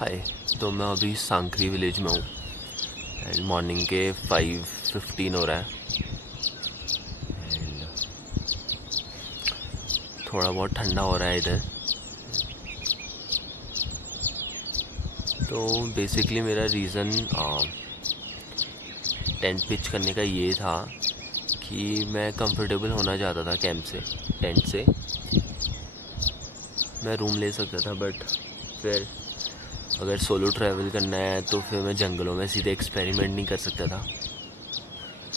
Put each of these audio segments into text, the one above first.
हाय। तो मैं अभी सांकरी विलेज में हूँ एंड मॉर्निंग के 5:15 हो रहा है एंड थोड़ा बहुत ठंडा हो रहा है इधर। तो बेसिकली मेरा रीज़न टेंट पिच करने का ये था कि मैं कंफर्टेबल होना चाहता था कैंप से, टेंट से। मैं रूम ले सकता था बट फिर अगर सोलो ट्रैवल करना है तो फिर मैं जंगलों में सीधे एक्सपेरिमेंट नहीं कर सकता था।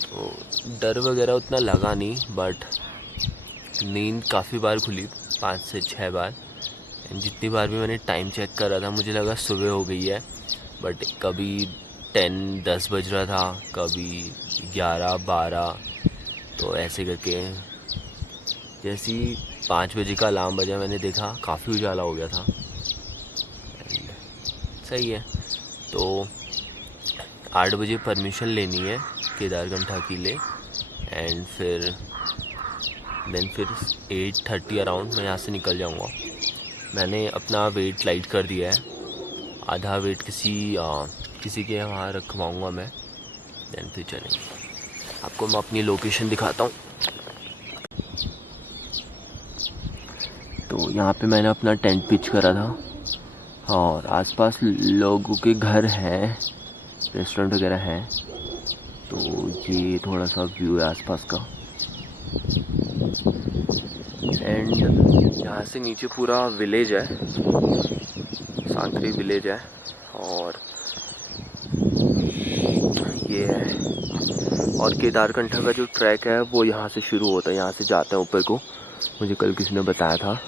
तो डर वगैरह उतना लगा नहीं, बट नींद काफ़ी बार खुली, 5 से 6 बार। एंड जितनी बार भी मैंने टाइम चेक करा था मुझे लगा सुबह हो गई है, बट कभी 10-10 बज रहा था, कभी 11-12। तो ऐसे करके जैसे 5 बजे का अलार्म बजा मैंने देखा काफ़ी उजाला हो गया था। एंड सही है। तो 8 बजे परमिशन लेनी है केदारकंठा के लिए एंड फिर 8:30 अराउंड मैं यहाँ से निकल जाऊँगा। मैंने अपना वेट लाइट कर दिया है, आधा वेट किसी के वहाँ रखवाऊँगा मैं, देन फिर चलेंगे। आपको मैं अपनी लोकेशन दिखाता हूँ। तो यहाँ पे मैंने अपना टेंट पिच करा था और आसपास लोगों के घर हैं, रेस्टोरेंट वगैरह है। तो ये थोड़ा सा व्यू है आसपास का। एंड यहाँ से नीचे पूरा विलेज है, सांकरी विलेज है। और ये है, और केदारकंठा का जो ट्रैक है वो यहाँ से शुरू होता है, यहाँ से जाते हैं ऊपर को, मुझे कल किसी ने बताया था।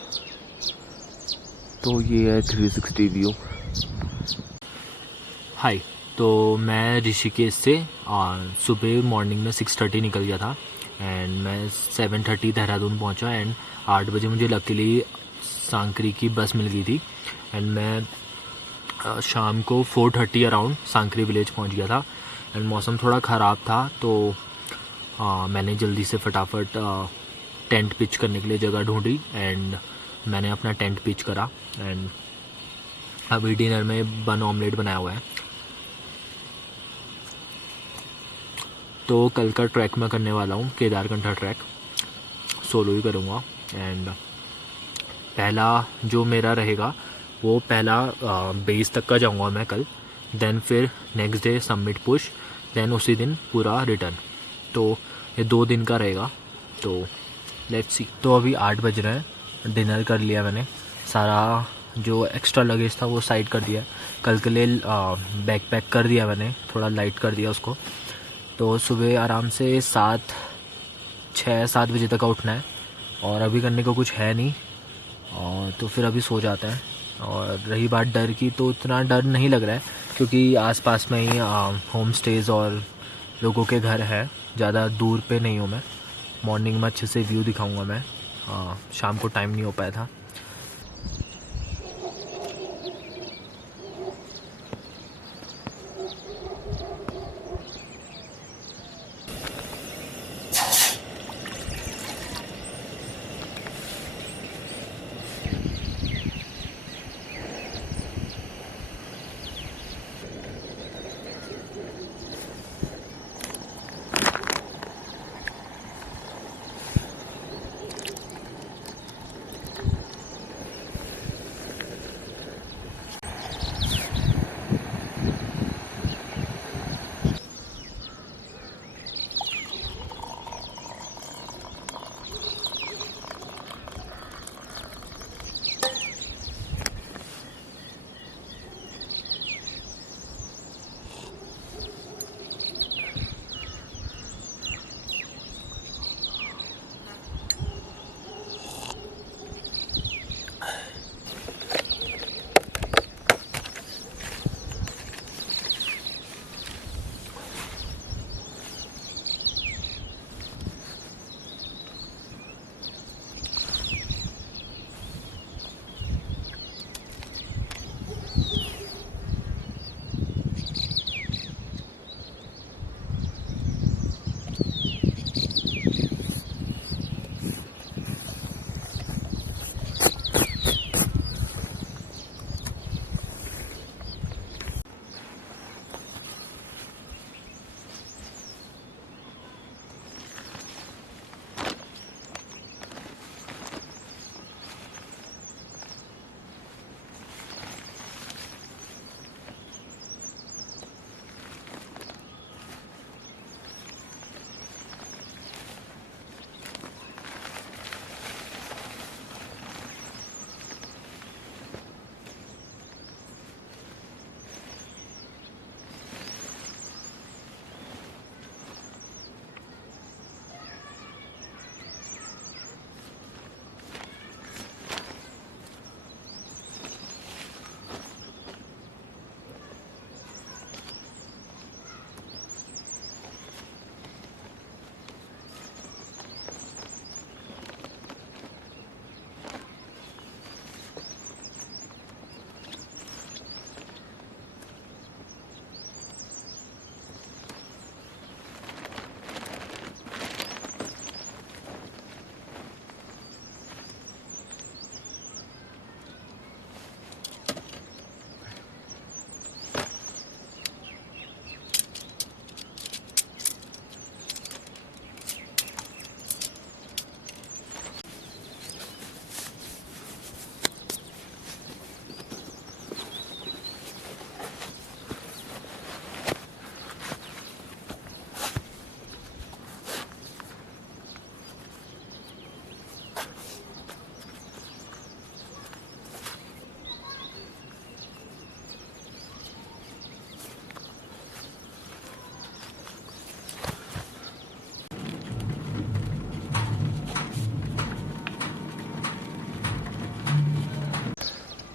तो ये है 360 व्यू। हाय। तो मैं ऋषिकेश से सुबह मॉर्निंग में 6:30 निकल गया था एंड मैं 7:30 देहरादून पहुंचा एंड 8 बजे मुझे लकीली सांकरी की बस मिल गई थी एंड मैं शाम को 4:30 अराउंड सांकरी विलेज पहुंच गया था। एंड मौसम थोड़ा ख़राब था तो मैंने जल्दी से फटाफट टेंट पिच करने के लिए जगह ढूंढी एंड मैंने अपना टेंट पिच करा। एंड अभी डिनर में बन ऑमलेट बनाया हुआ है। तो कल का ट्रैक मैं करने वाला हूँ, केदारकंठा ट्रैक सोलो ही करूँगा। एंड पहला जो मेरा रहेगा वो पहला बेस तक का जाऊँगा मैं कल, देन फिर next day submit push, then उसी दिन पूरा रिटर्न। तो ये 2 दिन का रहेगा। तो लेट्स सी। तो अभी 8 बज रहे हैं, डिनर कर लिया मैंने, सारा जो एक्स्ट्रा लगेज था वो साइड कर दिया। कल के लिए बैग पैक कर दिया मैंने, थोड़ा लाइट कर दिया उसको। तो सुबह आराम से 6-7 बजे तक का उठना है और अभी करने को कुछ है नहीं, और तो फिर अभी सो जाता है। और रही बात डर की, तो इतना डर नहीं लग रहा है क्योंकि आसपास में ही होम स्टेज़ और लोगों के घर है, ज़्यादा दूर पे नहीं हूँ मैं। मॉर्निंग में अच्छे से व्यू दिखाऊंगा मैं, शाम को टाइम नहीं हो पाया था।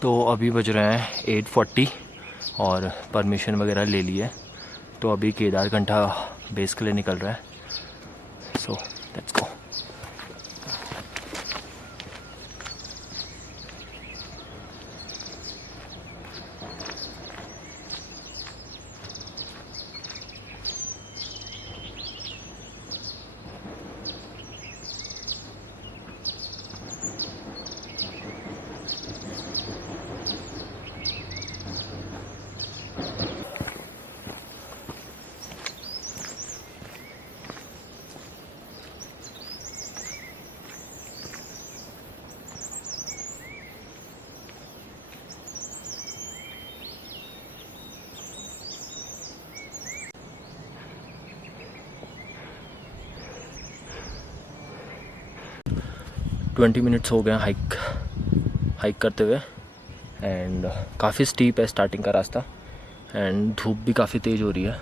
तो अभी बज रहे हैं 8:40 और परमिशन वगैरह ले ली है, तो अभी केदारकंठा बेस के लिए निकल रहा है। So let's go. Twenty minutes हो गए हाइक करते हुए एंड काफ़ी स्टीप है स्टार्टिंग का रास्ता एंड धूप भी काफ़ी तेज़ हो रही है।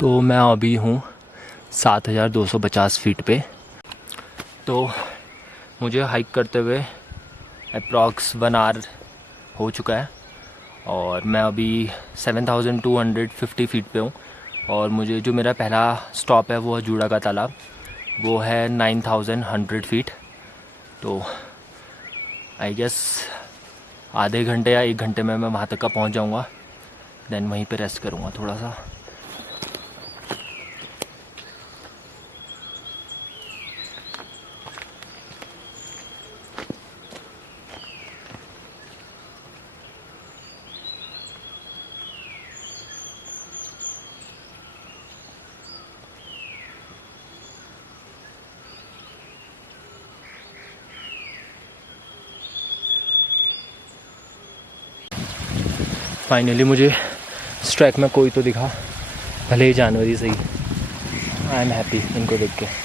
तो मैं अभी हूँ 7,250 फीट पे। तो मुझे हाइक करते हुए अप्रॉक्स 1 आवर हो चुका है और मैं अभी 7,250 फीट पे हूँ और मुझे जो मेरा पहला स्टॉप है वो है जूड़ा का तालाब, वो है 9,100 फीट। तो आई गेस आधे घंटे या 1 घंटे में मैं वहाँ तक का पहुँच जाऊँगा, देन वहीं पे रेस्ट करूँगा थोड़ा सा। फाइनली मुझे इस ट्रैक में कोई तो दिखा, भले ही जानवर ही सही। आई एम हैप्पी इनको देख के।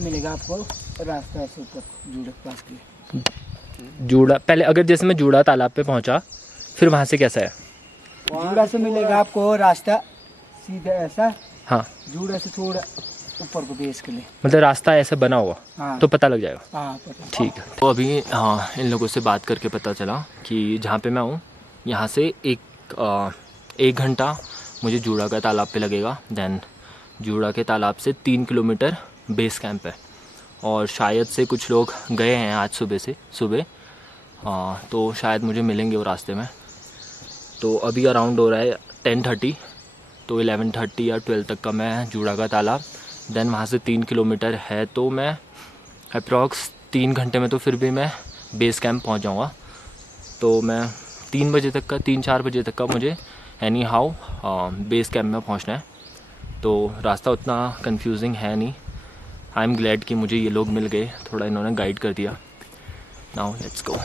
से मिलेगा आपको रास्ता ऐसे ऊपर जूड़ा के पास के लिए। जूड़ा पहले, अगर जैसे मैं जूड़ा तालाब पे पहुंचा, फिर वहाँ से कैसा है? जूड़ा से मिलेगा आपको रास्ता सीधा ऐसा, हाँ, जूड़ा से थोड़ा ऊपर को बेस के लिए। मतलब रास्ता ऐसा बना हुआ, हाँ तो पता लग जाएगा। हाँ पता। ठीक है। तो अभी हाँ, इन लोगों से बात करके पता चला कि जहाँ पे मैं हूँ यहाँ से एक घंटा मुझे जूड़ा का तालाब पे लगेगा। देन जूड़ा के तालाब से 3 किलोमीटर बेस कैंप है, और शायद से कुछ लोग गए हैं आज सुबह तो शायद मुझे मिलेंगे वो रास्ते में। तो अभी अराउंड हो रहा है 10:30, तो 11:30 या 12 तक का मैं जूड़ा का तालाब, देन वहाँ से 3 किलोमीटर है, तो मैं अप्रॉक्स 3 घंटे में तो फिर भी मैं बेस कैंप पहुँच जाऊँगा। तो मैं 3-4 बजे तक का मुझे एनी हाउ बेस कैंप में पहुँचना है। तो रास्ता उतना कंफ्यूजिंग है नहीं। आई एम ग्लैड कि मुझे ये लोग मिल गए, थोड़ा इन्होंने गाइड कर दिया। Now let's go.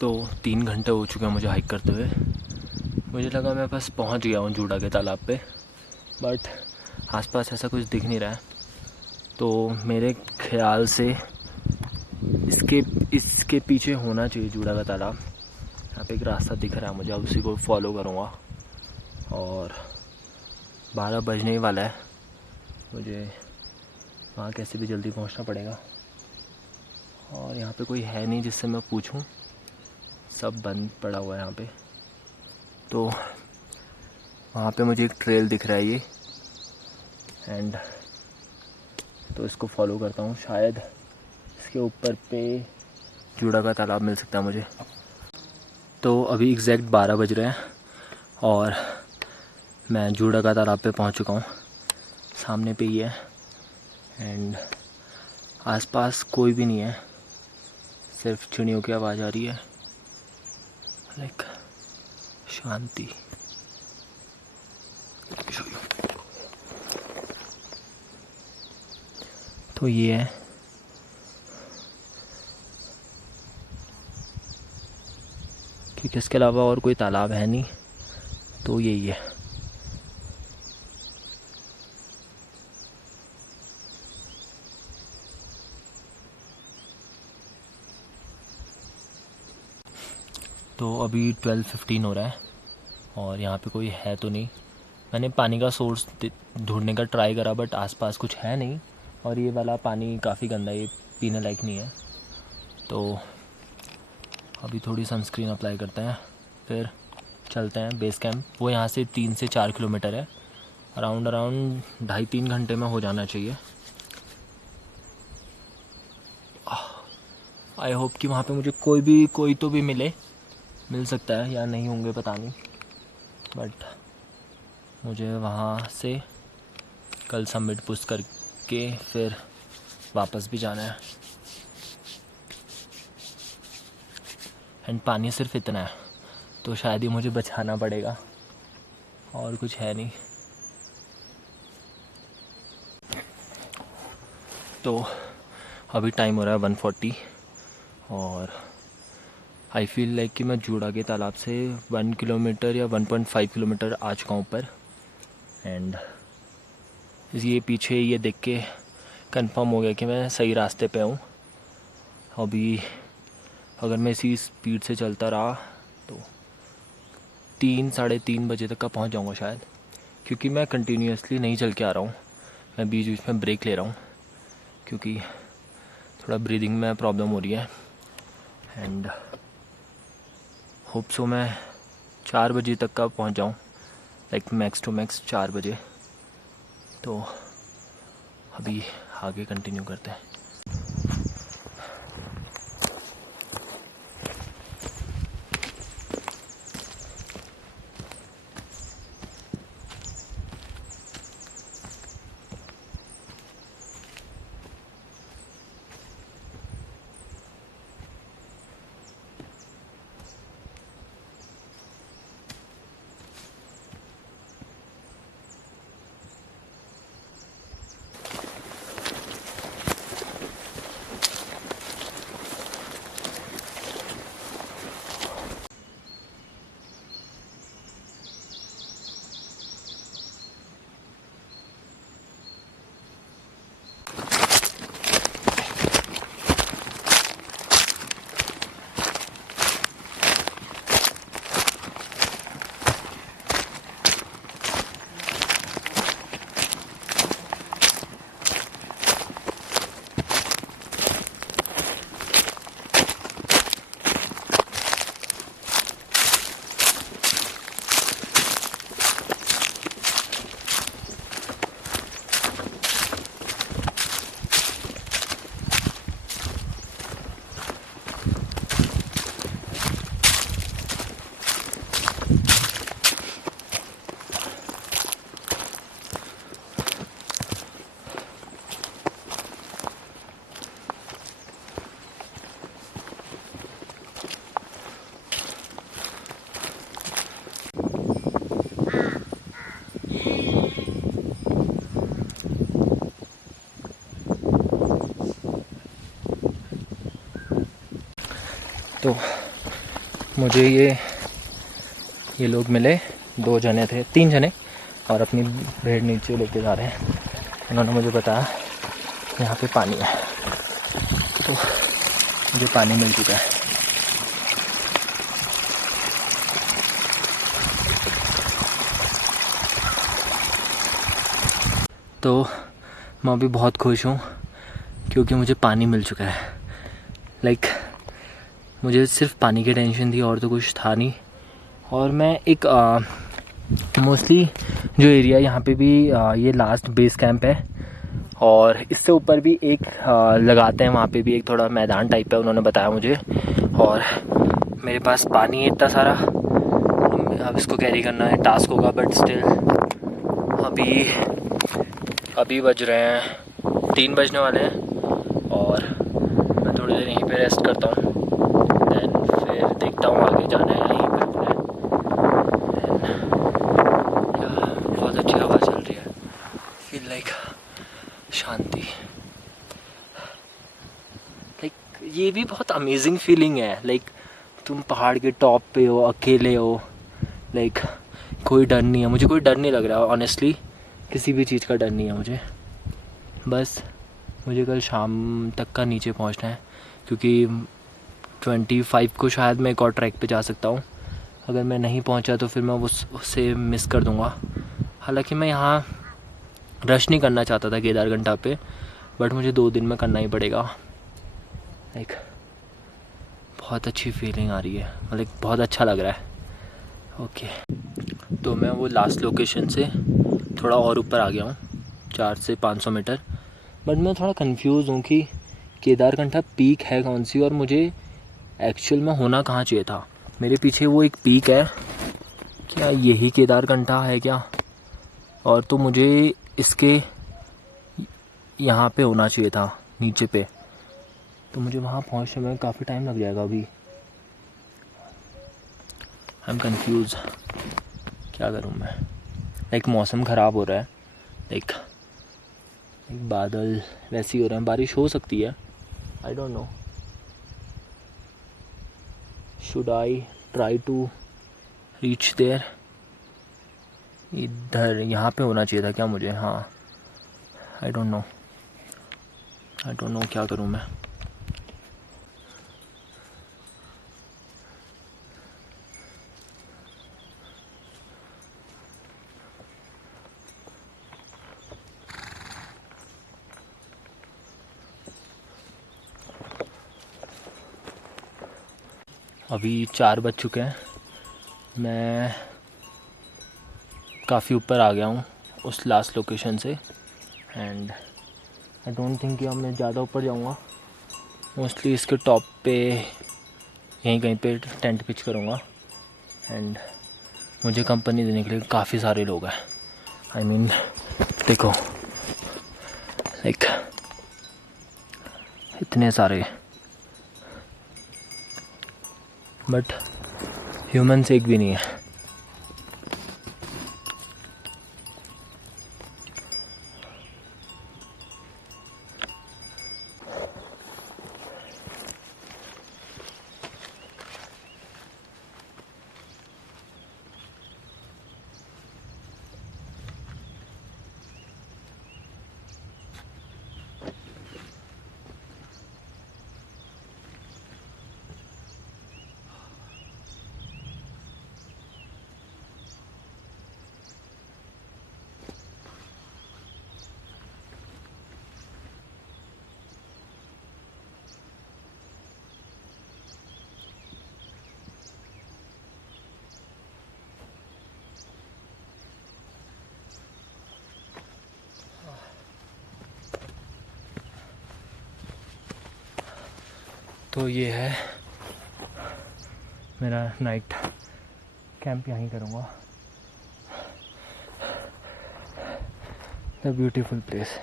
तो 3 घंटे हो चुके हैं मुझे हाइक करते हुए। मुझे लगा मैं बस पहुंच गया हूं जूड़ा के तालाब पे, बट आसपास ऐसा कुछ दिख नहीं रहा है। तो मेरे ख्याल से इसके पीछे होना चाहिए जूड़ा का तालाब। यहाँ पे एक रास्ता दिख रहा है मुझे, अब उसी को फॉलो करूँगा। और 12 बजने ही वाला है, मुझे वहाँ कैसे भी जल्दी पहुँचना पड़ेगा। और यहाँ पे कोई है नहीं जिससे मैं पूछूं, सब बंद पड़ा हुआ है यहाँ पे। तो वहाँ पे मुझे एक ट्रेल दिख रहा है ये, एंड तो इसको फॉलो करता हूँ। शायद इसके ऊपर पे जूड़ा का तालाब मिल सकता है मुझे। तो अभी एग्जैक्ट 12 बज रहे हैं और मैं जूड़ा का तालाब पे पहुँच चुका हूँ। सामने पे ही है एंड आसपास कोई भी नहीं है, सिर्फ चिड़ियों की आवाज़ आ रही है, लाइक शांति। तो ये है, क्योंकि इसके अलावा और कोई तालाब है नहीं, तो यही है। तो अभी 12:15 हो रहा है और यहाँ पे कोई है तो नहीं। मैंने पानी का सोर्स ढूंढने का ट्राई करा बट आसपास कुछ है नहीं, और ये वाला पानी काफ़ी गंदा है, ये पीने लायक नहीं है। तो अभी थोड़ी सनस्क्रीन अप्लाई करते हैं, फिर चलते हैं बेस कैंप। वो यहाँ से 3 से 4 किलोमीटर है, अराउंड 2.5-3 घंटे में हो जाना चाहिए। आई होप कि वहाँ पे मुझे कोई तो भी मिल सकता है या नहीं होंगे पता नहीं, बट मुझे वहाँ से कल समिट पुश करके फिर वापस भी जाना है। एंड पानी सिर्फ इतना है, तो शायद ही मुझे बचाना पड़ेगा, और कुछ है नहीं। तो अभी टाइम हो रहा है 1:40 और आई फील लाइक कि मैं जूड़ा के तालाब से 1 किलोमीटर या 1.5 किलोमीटर आ चुका हूँ ऊपर। एंड ये पीछे ये देख के कंफर्म हो गया कि मैं सही रास्ते पे हूँ। अभी अगर मैं इसी स्पीड से चलता रहा तो 3-3:30 बजे तक का पहुँच जाऊँगा शायद, क्योंकि मैं कंटिन्यूसली नहीं चल के आ रहा हूँ, मैं बीच बीच में ब्रेक ले रहा हूँ क्योंकि थोड़ा ब्रीदिंग में प्रॉब्लम हो रही है। एंड होप सो मैं 4 बजे तक का पहुँच जाऊँ, लाइक मैक्स टू मैक्स 4 बजे। तो अभी आगे कंटिन्यू करते हैं। तो मुझे ये लोग मिले, 2 जने थे, 3 जने, और अपनी भेड़ नीचे लेके जा रहे हैं। उन्होंने मुझे बताया यहाँ पे पानी है, तो मुझे पानी मिल चुका है। तो मैं अभी बहुत खुश हूँ क्योंकि मुझे पानी मिल चुका है। लाइक मुझे सिर्फ पानी की टेंशन थी और तो कुछ था नहीं। और मैं एक मोस्टली जो एरिया यहाँ पे भी ये लास्ट बेस कैंप है और इससे ऊपर भी एक लगाते हैं, वहाँ पे भी एक थोड़ा मैदान टाइप है उन्होंने बताया मुझे। और मेरे पास पानी है इतना सारा, अब इसको कैरी करना है टास्क होगा, बट स्टिल अभी बज रहे हैं 3 बजने वाले हैं और मैं थोड़ी देर यहीं पे रेस्ट करता हूँ, दैन फिर देखता हूँ आगे जाना है यहीं पे अपने। बहुत अच्छी हवा चल रही है, फील लाइक शांति। लाइक ये भी बहुत अमेजिंग फीलिंग है, लाइक तुम पहाड़ के टॉप पे हो, अकेले हो, लाइक कोई डर नहीं है। मुझे कोई डर नहीं लग रहा ऑनेस्टली, किसी भी चीज़ का डर नहीं है मुझे। बस मुझे कल शाम तक का नीचे पहुंचना है क्योंकि 25 को शायद मैं एक और ट्रैक पे जा सकता हूँ। अगर मैं नहीं पहुंचा तो फिर मैं उससे मिस कर दूँगा। हालांकि मैं यहाँ रश नहीं करना चाहता था केदारकंठा पे, बट मुझे 2 दिन में करना ही पड़ेगा। लाइक बहुत अच्छी फीलिंग आ रही है, मतलब बहुत अच्छा लग रहा है। ओके, तो मैं वो लास्ट लोकेशन से थोड़ा और ऊपर आ गया हूँ, 400 से 500 मीटर। बट मैं थोड़ा कंफ्यूज हूँ कि केदारकंठा पीक है कौन सी और मुझे एक्चुअल में होना कहाँ चाहिए था। मेरे पीछे वो एक पीक है, क्या यही केदारकंठा है क्या? और तो मुझे इसके यहाँ पे होना चाहिए था नीचे पे, तो मुझे वहाँ पहुँचने में काफ़ी टाइम लग जाएगा अभी। आई एम कन्फ्यूज़, क्या करूँ मैं। लाइक मौसम ख़राब हो रहा है, लाइक बादल वैसे ही हो रहे हैं, बारिश हो सकती है, I don't know. Should I try to reach there? इधर यहाँ पे होना चाहिए था क्या मुझे? हाँ, आई डोंट नो क्या करूँ मैं। अभी 4 बज चुके हैं, मैं काफ़ी ऊपर आ गया हूँ उस लास्ट लोकेशन से एंड आई डोंट थिंक कि अब मैं ज़्यादा ऊपर जाऊँगा। मोस्टली इसके टॉप पे यहीं कहीं पे टेंट पिच करूँगा एंड मुझे कंपनी देने के लिए काफ़ी सारे लोग हैं। आई मीन देखो, लाइक इतने सारे, बट ह्यूमन्स एक भी नहीं है। तो ये है मेरा नाइट कैंप, यहीं करूँगा। The beautiful place.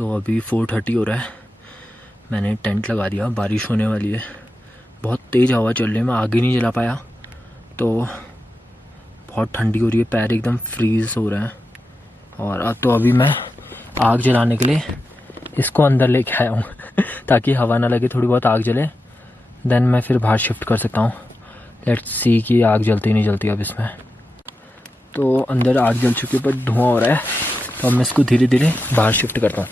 तो अभी 4:30 हो रहा है, मैंने टेंट लगा दिया, बारिश होने वाली है, बहुत तेज़ हवा चल रही है, मैं आगे नहीं जला पाया, तो बहुत ठंडी हो रही है, पैर एकदम फ्रीज़ हो रहे हैं। और अब तो अभी मैं आग जलाने के लिए इसको अंदर लेके आया हूँ ताकि हवा ना लगे, थोड़ी बहुत आग जले, देन मैं फिर बाहर शिफ्ट कर सकता हूँ। लेट्स सी कि आग जलती नहीं जलती अब इसमें। तो अंदर आग जल चुकी है पर धुआं हो रहा है, तो अब मैं इसको धीरे धीरे बाहर शिफ्ट करता हूँ।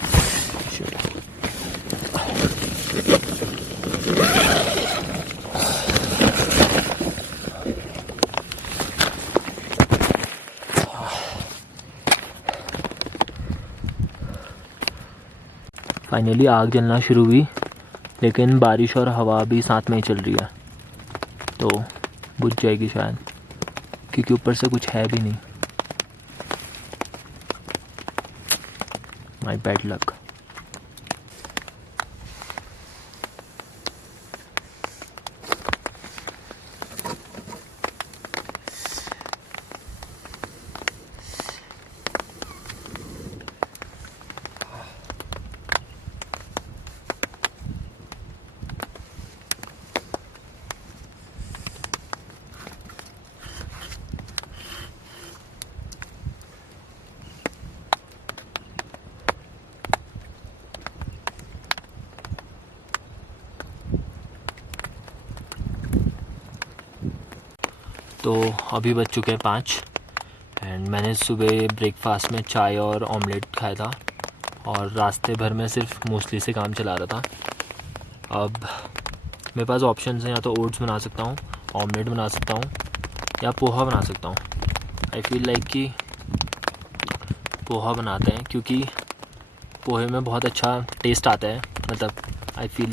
फाइनली आग जलना शुरू हुई, लेकिन बारिश और हवा भी साथ में ही चल रही है, तो बुझ जाएगी शायद, क्योंकि ऊपर से कुछ है भी नहीं। My bad luck. तो अभी बज चुके हैं 5 एंड मैंने सुबह ब्रेकफास्ट में चाय और ऑमलेट खाया था, और रास्ते भर में सिर्फ मूसली से काम चला रहा था। अब मेरे पास ऑप्शंस हैं, या तो ओट्स बना सकता हूँ, ऑमलेट बना सकता हूँ, या पोहा बना सकता हूँ। आई फील लाइक कि पोहा बनाते हैं, क्योंकि पोहे में बहुत अच्छा टेस्ट आता है, मतलब आई फील।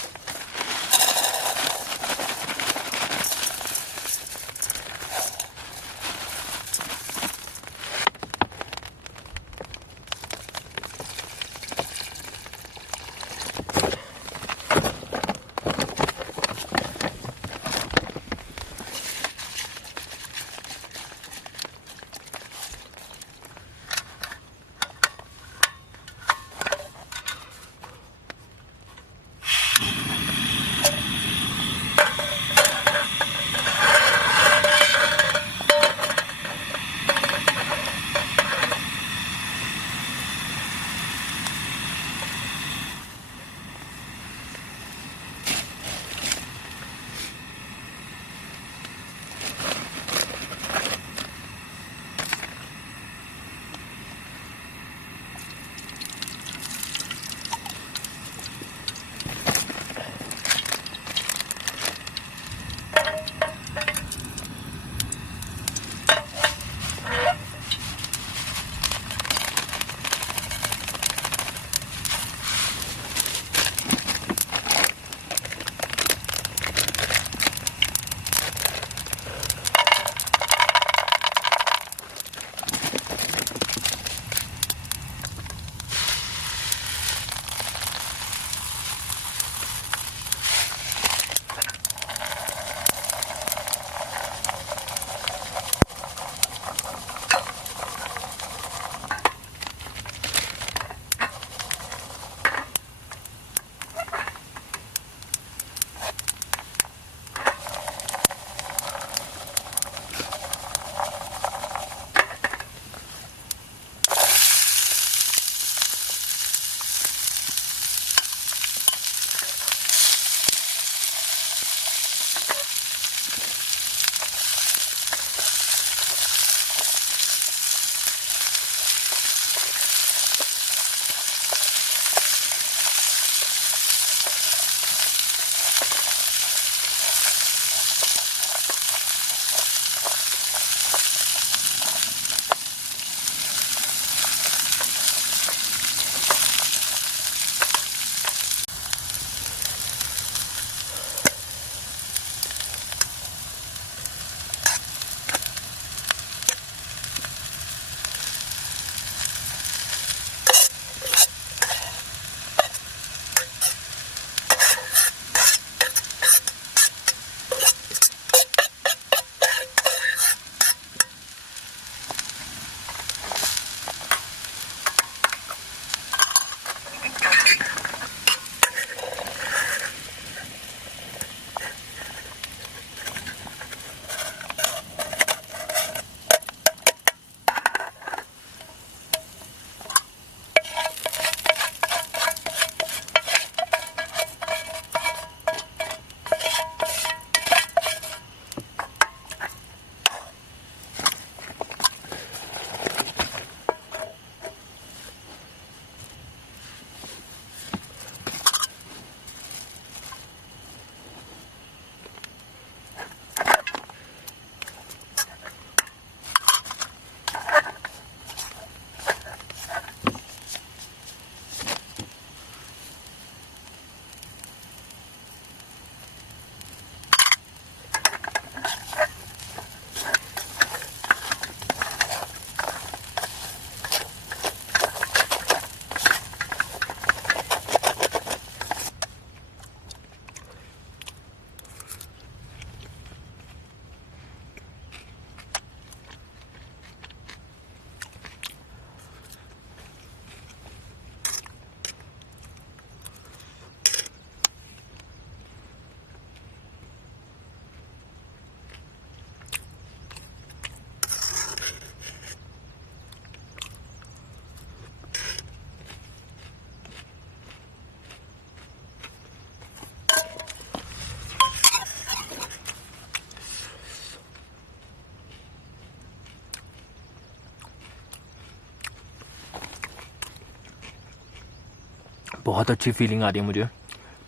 बहुत अच्छी फीलिंग आ रही है मुझे।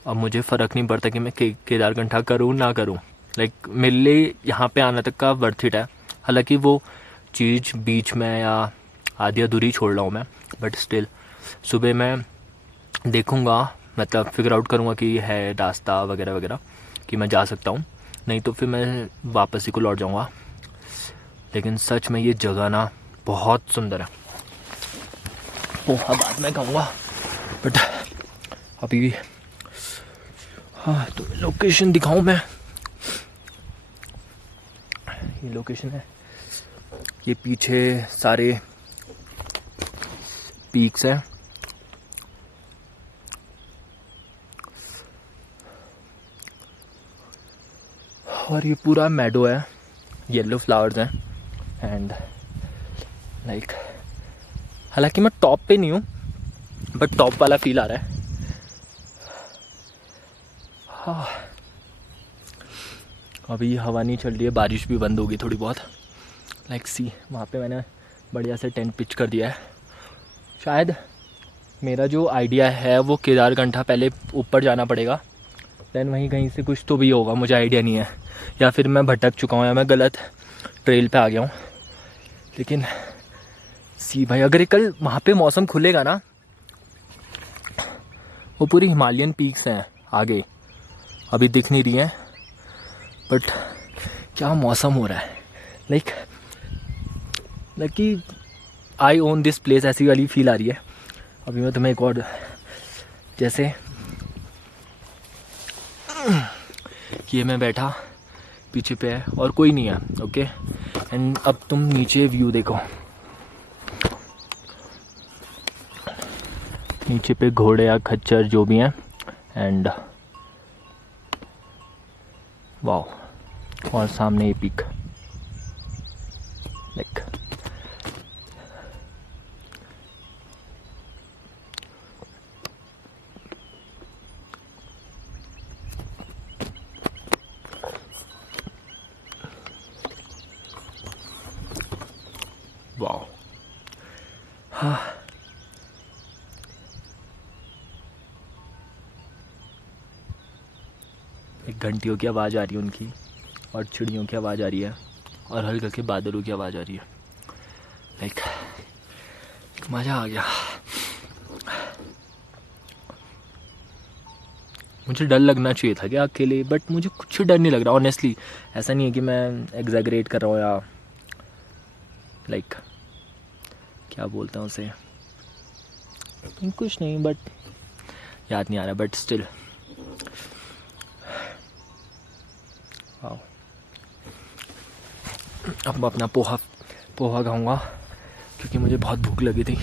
अब मुझे फ़र्क नहीं पड़ता कि मैं केदारकंठा करूँ ना करूँ। लाइक मेरे लिए यहाँ पे आना तक का वर्थ इट है। हालांकि वो चीज़ बीच में या आधी अधूरी छोड़ रहा हूँ मैं, बट स्टिल सुबह मैं देखूँगा, मतलब फिगर आउट करूँगा कि है रास्ता वगैरह वगैरह कि मैं जा सकता हूँ, नहीं तो फिर मैं वापस ही को लौट जाऊँगा। लेकिन सच में ये जगह ना बहुत सुंदर है। पोहा बाद में खाऊँगा, बट अभी हाँ तो लोकेशन दिखाऊँ मैं। ये लोकेशन है, ये पीछे सारे पीक्स हैं और ये पूरा मैडो है, येलो फ्लावर्स हैं एंड लाइक हालांकि मैं टॉप पे नहीं हूँ बट टॉप वाला फील आ रहा है। हाँ अभी हवा नहीं चल रही है, बारिश भी बंद होगी थोड़ी बहुत। लाइक सी वहाँ पे मैंने बढ़िया से टेंट पिच कर दिया है। शायद मेरा जो आइडिया है वो केदारकंठा पहले ऊपर जाना पड़ेगा, दैन वहीं कहीं से कुछ तो भी होगा, मुझे आइडिया नहीं है, या फिर मैं भटक चुका हूँ या मैं गलत ट्रेल पे आ गया हूँ। लेकिन सी भाई अगर कल वहाँ पे मौसम खुलेगा ना, वो पूरी हिमालयन पीक्स हैं आगे, अभी दिख नहीं रही हैं, बट क्या मौसम हो रहा है। लाइक कि आई ओन दिस प्लेस, ऐसी वाली फील आ रही है। अभी मैं तुम्हें एक और, जैसे कि मैं बैठा पीछे पे है और कोई नहीं है, ओके, एंड अब तुम नीचे व्यू देखो, नीचे पे घोड़े या खच्चर जो भी हैं, एंड वाओ, और सामने ये पीक, लाइक वाओ। हाँ एक घंटियों की आवाज़ आ रही है उनकी, और चिड़ियों की आवाज़ आ रही है, और हल्के के बादलों की आवाज़ आ रही है। लाइक मज़ा आ गया। मुझे डर लगना चाहिए था क्या अकेले, बट मुझे कुछ डर नहीं लग रहा ऑनेस्टली। ऐसा नहीं है कि मैं एग्जैगरेट कर रहा हूँ या लाइक क्या बोलता हूँ उसे, कुछ नहीं, बट याद नहीं आ रहा, बट स्टिल वाओ। अब मैं अपना पोहा खाऊंगा क्योंकि मुझे बहुत भूख लगी थी।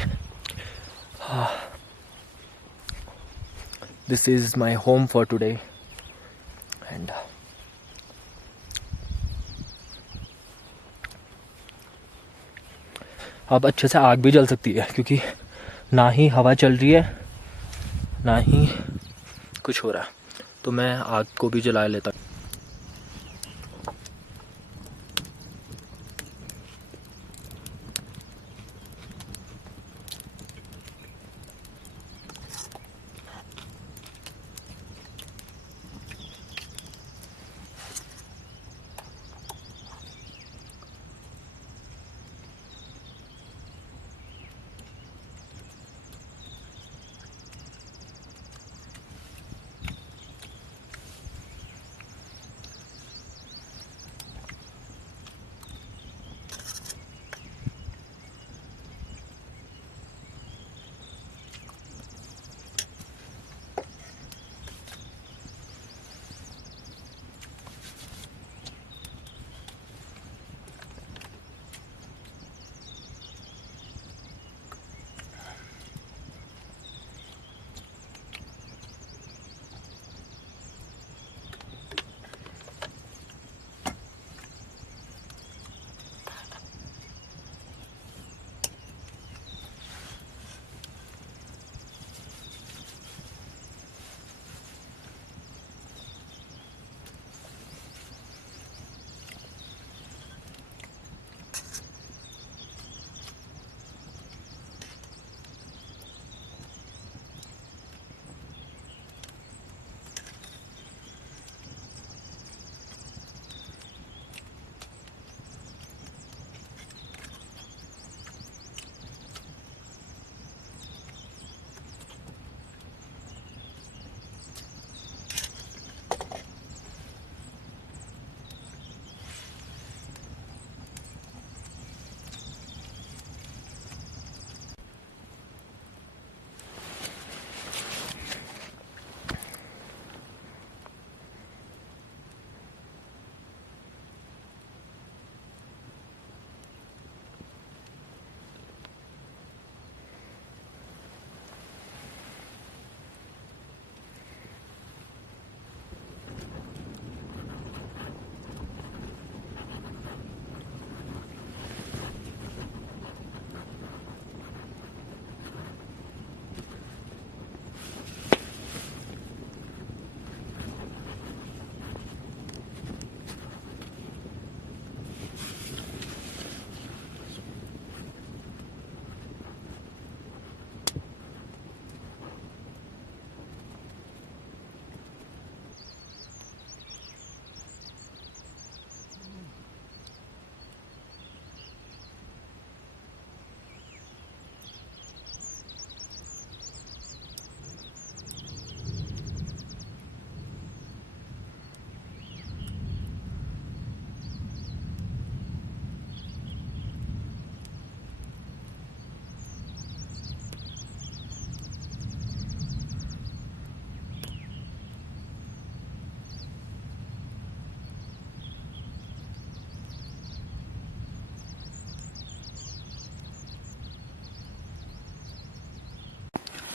This is my home for today and अब अच्छे से आग भी जल सकती है क्योंकि ना ही हवा चल रही है ना ही कुछ हो रहा है, तो मैं आग को भी जला लेता हूँ।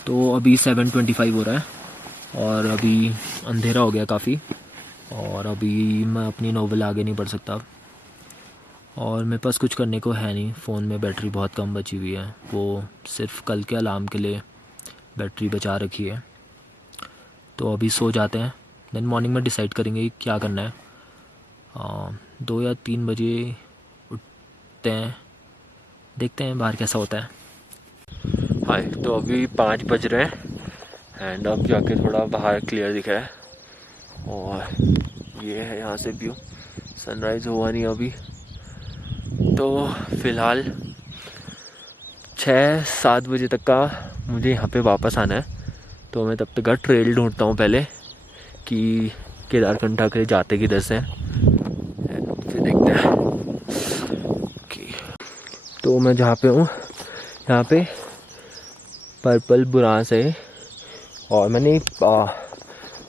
तो अभी 7:25 हो रहा है और अभी अंधेरा हो गया काफ़ी, और अभी मैं अपनी नोवेल आगे नहीं पढ़ सकता और मेरे पास कुछ करने को है नहीं। फ़ोन में बैटरी बहुत कम बची हुई है, वो सिर्फ कल के अलार्म के लिए बैटरी बचा रखी है। तो अभी सो जाते हैं, देन मॉर्निंग में डिसाइड करेंगे कि क्या करना है। 2 या 3 बजे उठते हैं, देखते हैं बाहर कैसा होता है। हाय, तो अभी 5 बज रहे हैं एंड अब जाके थोड़ा बाहर क्लियर दिख रहा है और ये है यहाँ से व्यू। सनराइज़ हुआ नहीं अभी, तो फ़िलहाल 6-7 बजे तक का मुझे यहाँ पे वापस आना है। तो मैं तब तक का ट्रेल ढूंढता हूँ पहले कि केदारकंठा के जाते किधर से हैं, फिर देखते हैं कि। तो मैं जहाँ पे हूँ यहाँ पे पर्पल बुरांस है और मैंने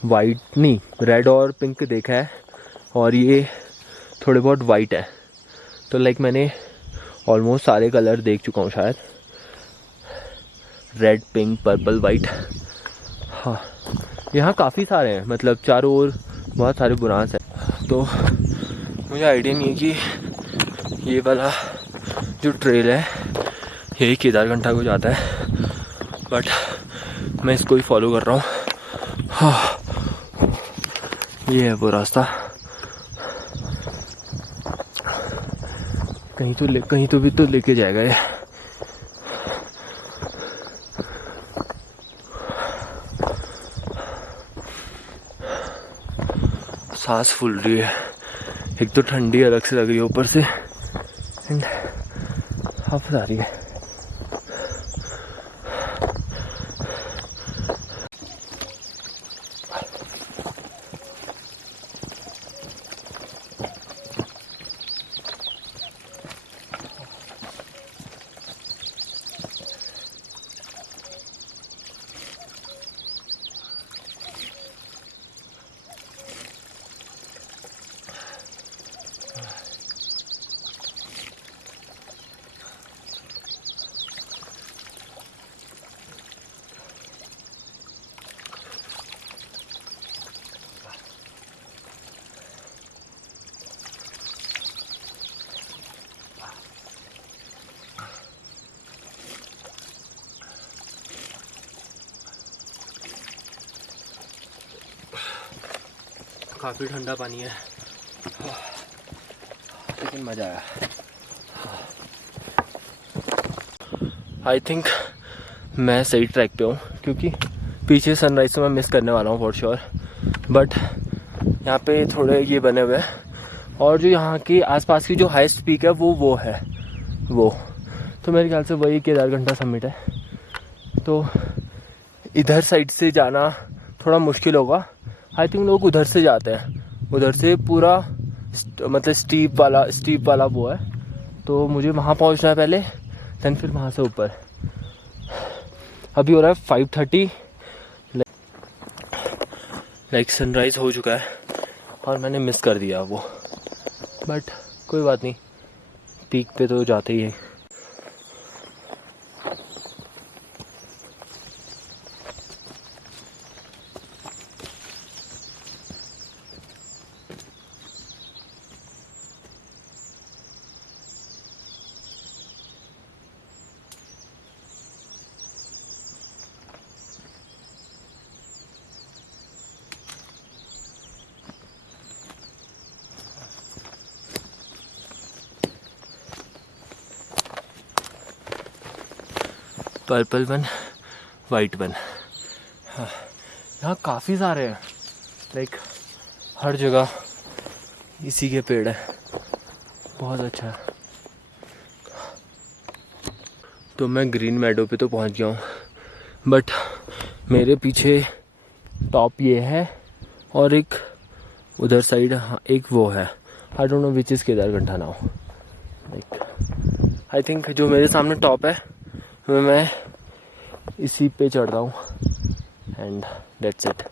वाइट नहीं, रेड और पिंक देखा है और ये थोड़े बहुत वाइट है। तो लाइक मैंने ऑलमोस्ट सारे कलर देख चुका हूँ शायद, रेड, पिंक, पर्पल, वाइट। हाँ, यहाँ काफ़ी सारे हैं, मतलब चारों ओर बहुत सारे बुरांस हैं। तो मुझे आइडिया नहीं है कि ये वाला जो ट्रेल है ये केदारकंठा को जाता है, बट मैं इसको ही फॉलो कर रहा हूँ। हाँ, ये है वो रास्ता। कहीं तो भी तो लेके जाएगा ये। सांस फूल रही है, एक तो ठंडी अलग से लग रही है ऊपर से एंड हाफ आ रही है। काफ़ी ठंडा पानी है लेकिन मज़ा आया। आई थिंक मैं सही ट्रैक पे हूँ क्योंकि पीछे सनराइज तो मैं मिस करने वाला हूँ फॉर श्योर, बट यहाँ पे थोड़े ये बने हुए हैं और जो यहाँ की आसपास की जो हाईएस्ट पीक है वो है वो, तो मेरे ख्याल से वही केदारकंठा समिट है। तो इधर साइड से जाना थोड़ा मुश्किल होगा। आई थिंक लोग उधर से जाते हैं, उधर से पूरा मतलब स्टीप वाला वो है, तो मुझे वहाँ पहुँचना है पहले, देन फिर वहाँ से ऊपर। अभी हो रहा है 5:30, लाइक सनराइज़ हो चुका है और मैंने मिस कर दिया वो, बट कोई बात नहीं, पीक पे तो जाते ही है। पर्पल वन, वाइट वन, हाँ, यहाँ काफ़ी सारे हैं, लाइक हर जगह इसी के पेड़ है, बहुत अच्छा है। तो मैं ग्रीन मैडो पे तो पहुँच गया हूँ, बट मेरे पीछे टॉप ये है और एक उधर साइड एक वो है, I don't know which is Kedarkantha now. Like I think जो मेरे सामने टॉप है मैं इसी पे चढ़ रहा हूँ एंड दैट्स इट।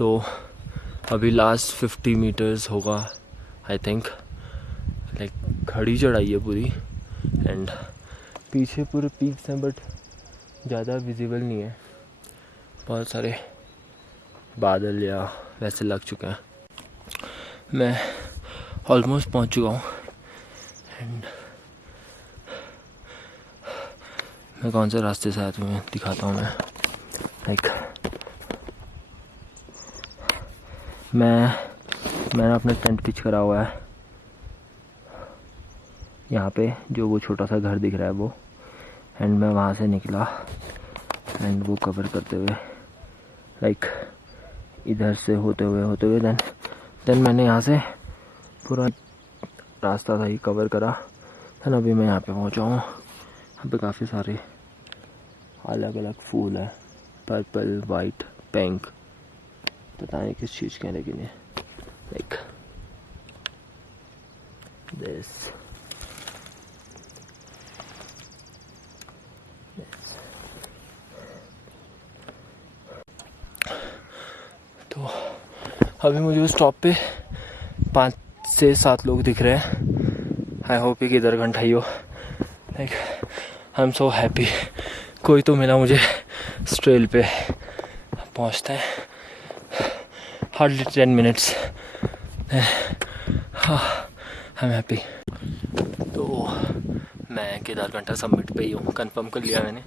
तो अभी लास्ट 50 मीटर्स होगा आई थिंक, लाइक खड़ी चढ़ाई है पूरी एंड पीछे पूरे पीक्स हैं बट ज़्यादा विजिबल नहीं है, बहुत सारे बादल या वैसे लग चुके हैं। मैं ऑलमोस्ट पहुंच चुका हूँ एंड मैं कौन से रास्ते से आया तुम्हें दिखाता हूँ। मैं लाइक मैंने अपना टेंट पिच करा हुआ है यहाँ पे, जो वो छोटा सा घर दिख रहा है वो, एंड मैं वहाँ से निकला एंड वो कवर करते हुए लाइक इधर से होते हुए देन मैंने यहाँ से पूरा रास्ता था ही कवर करा। देन अभी मैं यहाँ पे पहुँचा हूँ। यहाँ पे काफ़ी सारे अलग अलग फूल हैं, पर्पल, वाइट, पिंक, पता नहीं किस चीज़ के हैं, लेकिन ये लाइक दिस। तो अभी मुझे उस स्टॉप पे 5 से 7 लोग दिख रहे हैं। आई होप कि इधर घंटा ही हो। Like I am so happy, कोई तो मिला मुझे इस ट्रेल पे। पहुंचते हैं hardly 10 minutes. I am happy. तो मैं केदारकंठा समिट पे ही हूँ, कंफर्म कर लिया मैंने।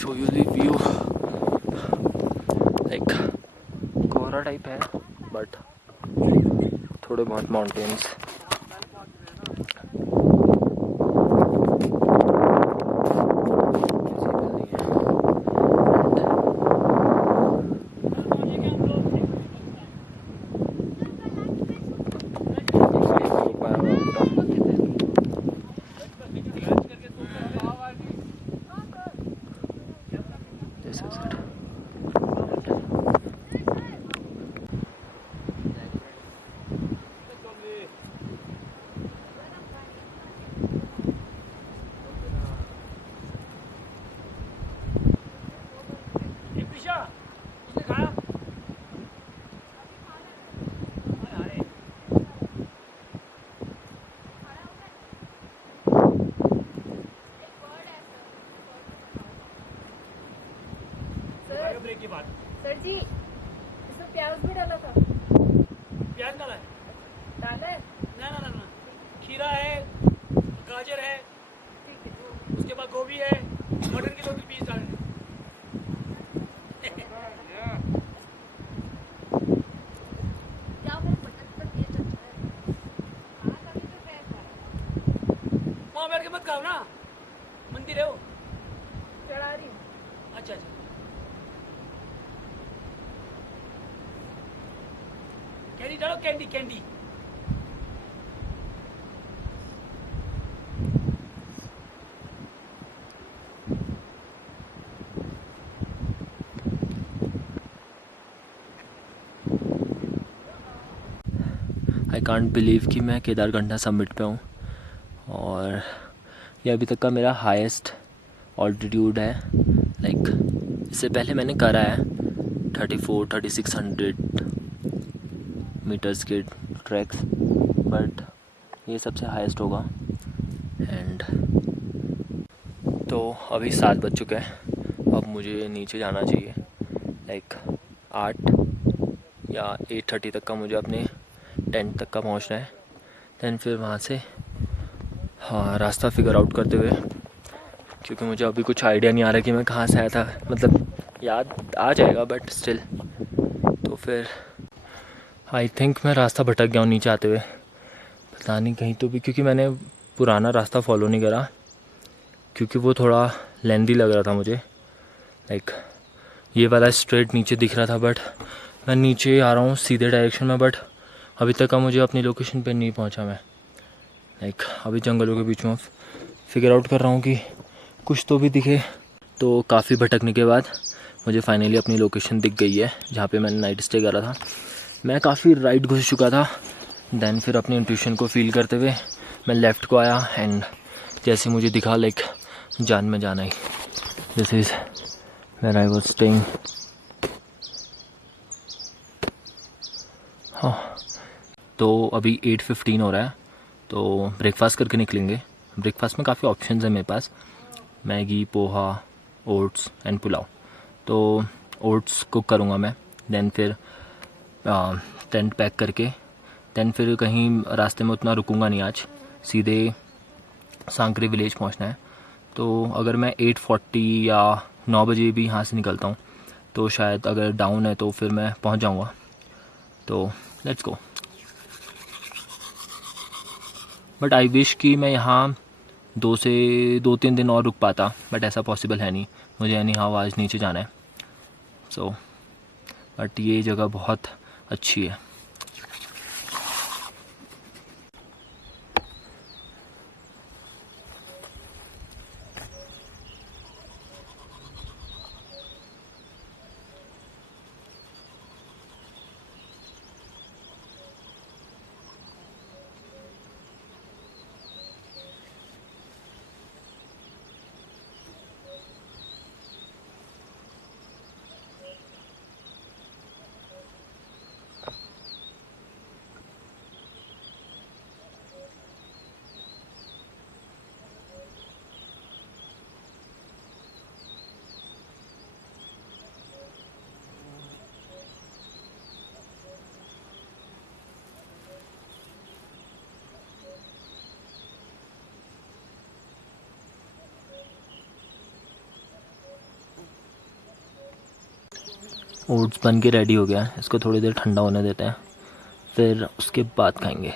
show you the view, like कोहरा टाइप है बट थोड़े बहुत माउंटेन्स। सर जी, इसमें प्याज भी डाला था। प्याज डाला है? डाला है? ना, खीरा है, गाजर है, ठीक है। उसके बाद गोभी है, मटर के 2 पीस डाले हैं। क्या मेरे बटन पर ये चलता है? हाँ, तभी तो प्याज डाला। वहाँ बैठ के मत खाओ ना, मंदिर है वो। चढ़ा रही हूँ। अच्छा। कैंडी डालो, कैंडी। आई कांट बिलीव कि मैं केदारकंठा समिट पे हूँ और ये अभी तक का मेरा हाईएस्ट ऑल्टीट्यूड है। लाइक इससे पहले मैंने करा है 34-3600 मीटर्स के ट्रैक्स, बट ये सबसे हाईएस्ट होगा। एंड तो अभी 7 बज चुके हैं, अब मुझे नीचे जाना चाहिए। लाइक 8 या 8:30 तक का मुझे अपने टेंट तक का पहुंचना है। दैन फिर वहाँ से रास्ता फिगर आउट करते हुए, क्योंकि मुझे अभी कुछ आइडिया नहीं आ रहा कि मैं कहाँ से आया था। मतलब याद आ जाएगा बट स्टिल, तो फिर आई थिंक मैं रास्ता भटक गया हूँ नीचे आते हुए, पता नहीं कहीं तो भी, क्योंकि मैंने पुराना रास्ता फॉलो नहीं करा, क्योंकि वो थोड़ा लेंदी लग रहा था मुझे। लाइक ये वाला स्ट्रेट नीचे दिख रहा था, बट मैं नीचे आ रहा हूँ सीधे डायरेक्शन में, बट अभी तक मुझे अपनी लोकेशन पे नहीं पहुँचा मैं। लाइक अभी जंगलों के बीच में फिगर आउट कर रहा हूँ कि कुछ तो भी दिखे। तो काफ़ी भटकने के बाद मुझे फाइनली अपनी लोकेशन दिख गई है, जहाँ पे मैंने नाइट स्टे करा था। मैं काफ़ी राइट घुस चुका था, देन फिर अपनी इंट्यूशन को फील करते हुए मैं लेफ़्ट को आया, एंड जैसे मुझे दिखा लाइक जान में जाना ही, this is where I was staying. हाँ, तो अभी 8:15 हो रहा है, तो ब्रेकफास्ट करके निकलेंगे। ब्रेकफास्ट में काफ़ी ऑप्शंस हैं मेरे पास, Maggi, poha, oats and pulao. तो ओट्स कुक करूँगा मैं, देन फिर टेंट पैक करके, देन फिर कहीं रास्ते में उतना रुकूंगा नहीं आज, सीधे सांकरी विलेज पहुंचना है। तो अगर मैं 8:40 या 9 बजे भी यहाँ से निकलता हूँ तो शायद अगर डाउन है तो फिर मैं पहुँच जाऊँगा। तो let's go. But I wish कि मैं यहाँ 2-3 दिन और रुक पाता, बट ऐसा पॉसिबल है नहीं, मुझे एनी हाउ आज नीचे जाना है। सो बट ये जगह बहुत अच्छी है। ओट्स बन के रेडी हो गया है, इसको थोड़ी देर ठंडा होने देते हैं, फिर उसके बाद खाएंगे।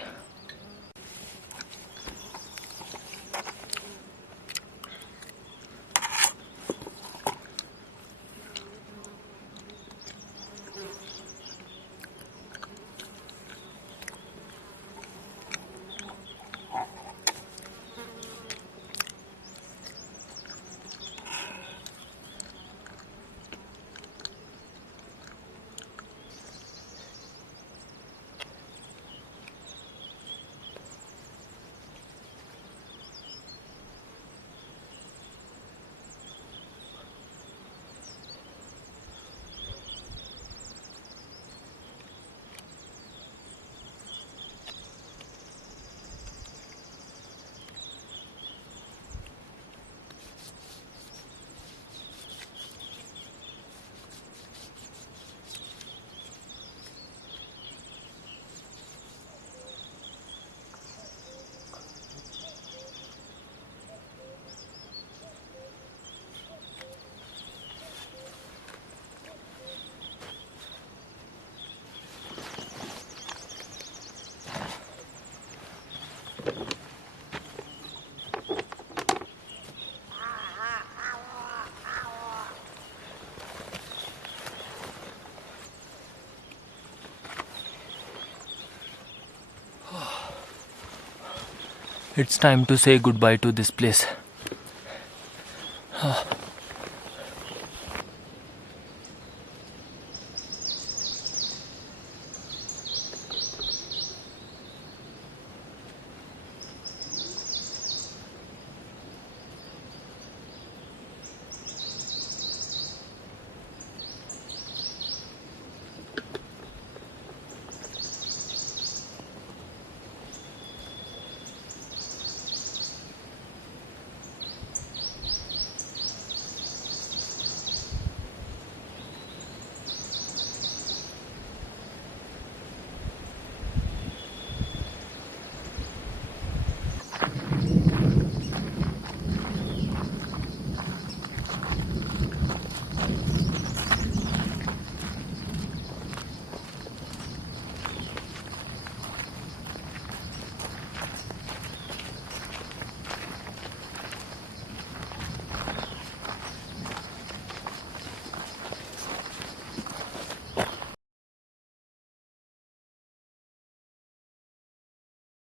It's time to say goodbye to this place.